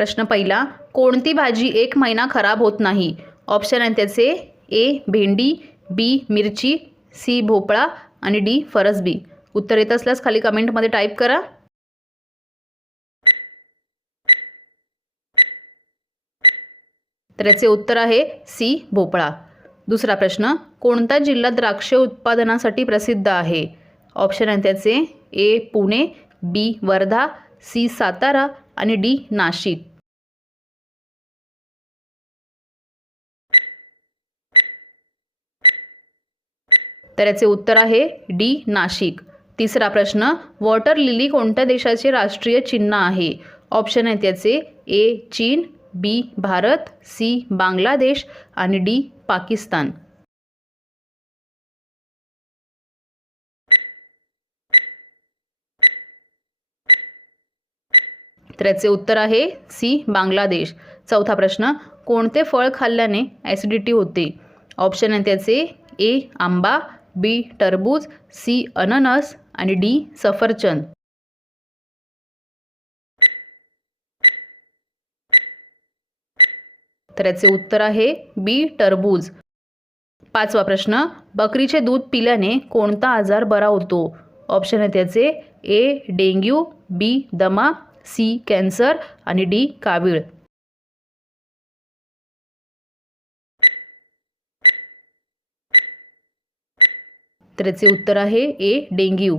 प्रश्न पहिला, कोणती भाजी 1 महिना खराब होत नाही? ऑप्शन आहे त्याचे ए भेंडी, बी मिरची, सी भोपळा आणि डी फरसबी. उत्तर येत असल्यास खाली कमेंटमध्ये टाईप करा. तर याचे उत्तर आहे सी भोपळा. दुसरा प्रश्न, कोणता जिल्हा द्राक्ष उत्पादनासाठी प्रसिद्ध आहे? ऑप्शन आहे त्याचे ए पुणे, बी वर्धा, सी सातारा आणि डी नाशिक. तर याचे उत्तर आहे डी नाशिक. तिसरा प्रश्न, वॉटर लिली कोणत्या देशाचे राष्ट्रीय चिन्ह आहे? ऑप्शन आहे त्याचे ए चीन, बी भारत, सी बांगलादेश आणि डी पाकिस्तान. तर याचे उत्तर आहे सी बांगलादेश. चौथा प्रश्न, कोणते फळ खाल्ल्याने ॲसिडिटी होते? ऑप्शन आहे त्याचे ए आंबा, बी टरबूज, सी अननस आणि डी सफरचंद. तर याचे उत्तर आहे बी टरबूज. पाचवा प्रश्न, बकरीचे दूध पिल्याने कोणता आजार बरा होतो? ऑप्शन आहे त्याचे ए डेंग्यू, बी दमा, सी कॅन्सर आणि डी कावीळ. तर याचे उत्तर आहे ए डेंग्यू.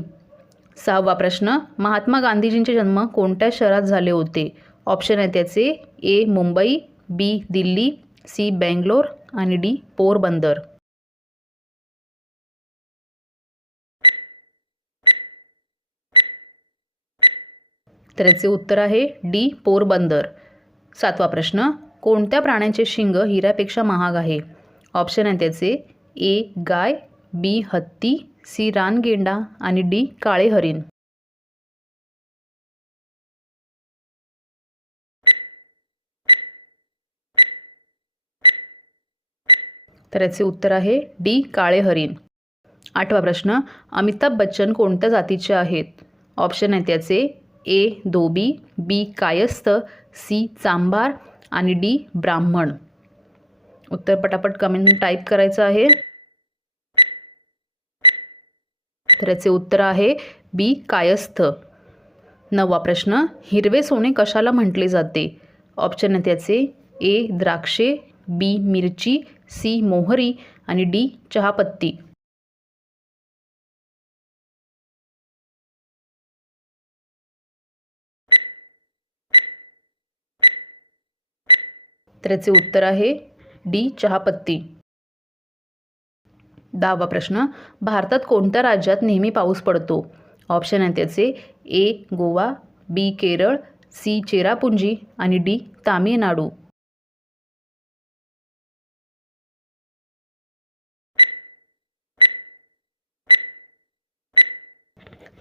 सहावा प्रश्न, महात्मा गांधीजींचे जन्म कोणत्या शहरात झाले होते? ऑप्शन आहे त्याचे ए मुंबई, बी दिल्ली, सी बेंगलोर आणि डी पोरबंदर. तर याचे उत्तर आहे डी पोरबंदर. सातवा प्रश्न, कोणत्या प्राण्याचे शिंग हिऱ्यापेक्षा महाग आहे? ऑप्शन आहे त्याचे ए गाय, बी हत्ती, सी रानगेंडा आणि डी काळे हरिण. तर याचे उत्तर आहे डी काळे हरिण. आठवा प्रश्न, अमिताभ बच्चन कोणत्या जातीचे आहेत? ऑप्शन आहे त्याचे ए धोबी, बी कायस्थ, सी चांभार आणि डी ब्राह्मण. उत्तर पटापट कमेंट टाईप करायचं आहे. तर याचे उत्तर आहे बी कायस्थ. नववा प्रश्न, हिरवे सोने कशाला म्हटले जाते? ऑप्शन आहे त्याचे ए द्राक्षे, बी मिरची, सी मोहरी आणि डी चहापत्ती. तर याचे उत्तर आहे डी चहापत्ती. दहावा प्रश्न, भारतात कोणत्या राज्यात नेहमी पाऊस पडतो? ऑप्शन आहे त्याचे ए गोवा, बी केरळ, सी चेरापुंजी आणि डी तामिळनाडू.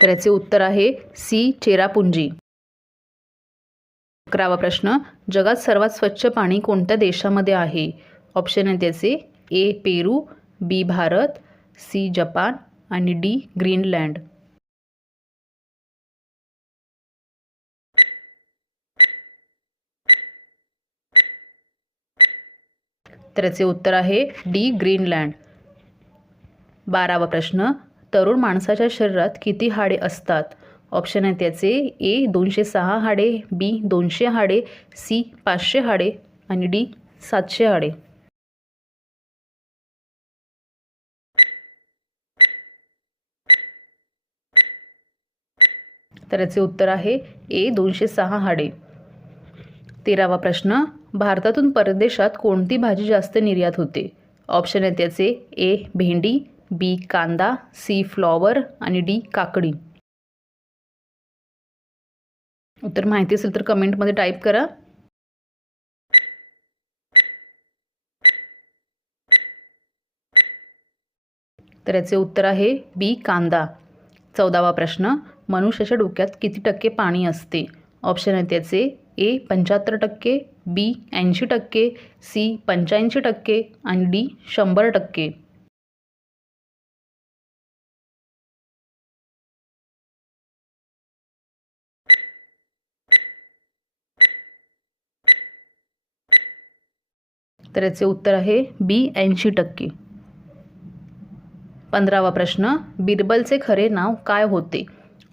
तर याचे उत्तर आहे सी चेरापुंजी. 11वा प्रश्न, जगात सर्वात स्वच्छ पाणी कोणत्या देशामध्ये आहे? ऑप्शन आहे त्याचे ए पेरू, बी भारत, सी जपान आणि डी ग्रीनलँड. तर याचे उत्तर आहे डी ग्रीनलँड. 12वा प्रश्न, तरुण माणसाच्या शरीरात किती हाडे असतात? ऑप्शन आहे त्याचे ए 206 हाडे, बी 200 हाडे, सी 500 हाडे आणि डी 700 हाडे. तर याचे उत्तर आहे ए 206 हाडे. 13वा प्रश्न, भारतातून परदेशात कोणती भाजी जास्त निर्यात होते? ऑप्शन आहे त्याचे ए भेंडी, बी कांदा, सी फ्लॉवर आणि डी काकडी. उत्तर माहिती असेल तर कमेंटमध्ये टाईप करा. तर याचे उत्तर आहे बी कांदा. 14वा प्रश्न, मनुष्याच्या डोक्यात किती टक्के पाणी असते? ऑप्शन आहे त्याचे ए 75%, बी 80%, सी 85% आणि डी 100%. तर याचे उत्तर आहे बी 80%. 15वा प्रश्न, बिरबलचे खरे नाव काय होते?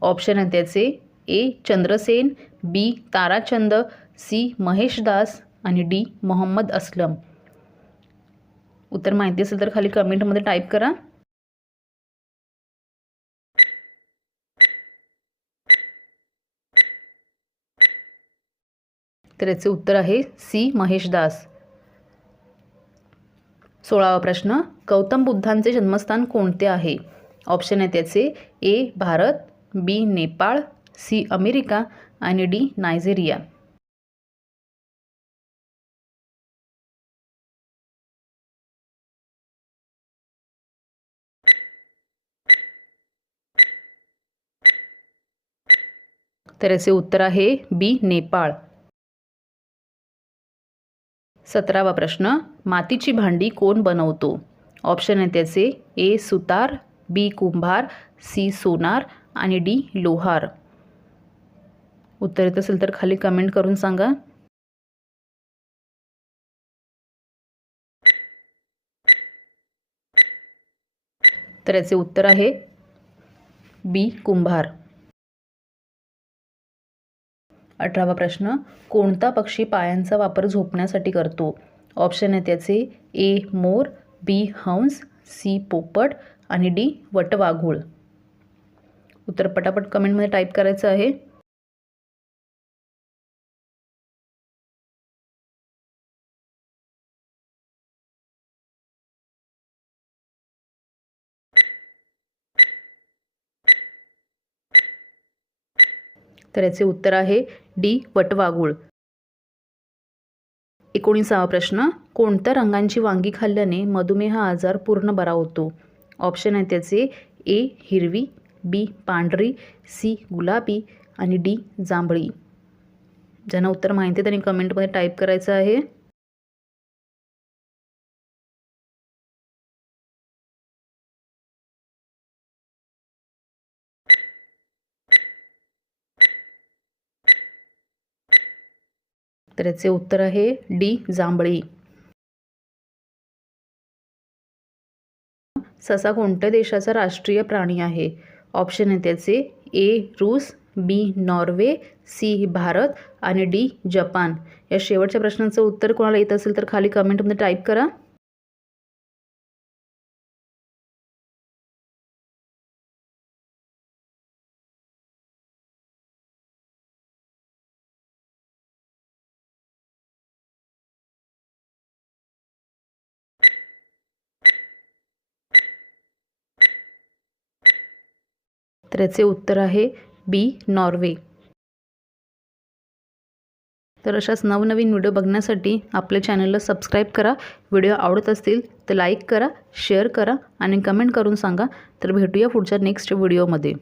ऑप्शन आहे त्याचे ए चंद्रसेन, बी ताराचंद, सी महेशदास आणि डी मोहम्मद असलम. उत्तर माहिती असेल तर खाली कमेंटमध्ये टाईप करा. तर याचे उत्तर आहे सी महेशदास. 16वा प्रश्न, गौतम बुद्धांचे जन्मस्थान कोणते आहे? ऑप्शन आहे त्याचे ए भारत, बी नेपाळ, सी अमेरिका आणि डी नायजेरिया. तर याचे उत्तर आहे बी नेपाळ. 17वा प्रश्न, मातीची भांडी कोण बनवतो? ऑप्शन आहे त्याचे ए सुतार, बी कुंभार, सी सोनार आणि डी लोहार. उत्तर येत असेल तर खाली कमेंट करून सांगा. तर याचे उत्तर आहे बी कुंभार. 18वा प्रश्न, कोणता पक्षी पायांचा वापर झोपण्यासाठी करतो? ऑप्शन आहे त्याचे ए मोर, बी हंस, सी पोपट आणि डी वटवाघूळ. उत्तर पटापट कमेंटमध्ये टाईप करायचं आहे. तर याचे उत्तर आहे डी वटवाघूळ. 19वा प्रश्न, कोणत्या रंगांची वांगी खाल्ल्याने मधुमेह हा आजार पूर्ण बरा होतो? ऑप्शन आहे त्याचे ए हिरवी, बी पांढरी, सी गुलाबी आणि डी जांभळी. ज्यांना उत्तर माहिती आहे त्यांनी कमेंटमध्ये टाईप करायचं आहे. तर याचे उत्तर आहे डी जांभळी. ससा कोणत्या देशाचा राष्ट्रीय प्राणी आहे? ऑप्शन आहे त्याचे ए रूस, बी नॉर्वे, सी भारत आणि डी जपान. या शेवटच्या प्रश्नाचं उत्तर कोणाला येत असेल तर खाली कमेंटमध्ये टाईप करा. तर याचे उत्तर आहे बी नॉर्वे. तर अशाच नवनवीन व्हिडिओ बघण्यासाठी आपल्या चॅनलला सबस्क्राईब करा. व्हिडिओ आवडत असतील तर लाईक करा, शेअर करा आणि कमेंट करून सांगा. तर भेटूया पुढच्या नेक्स्ट व्हिडिओमध्ये.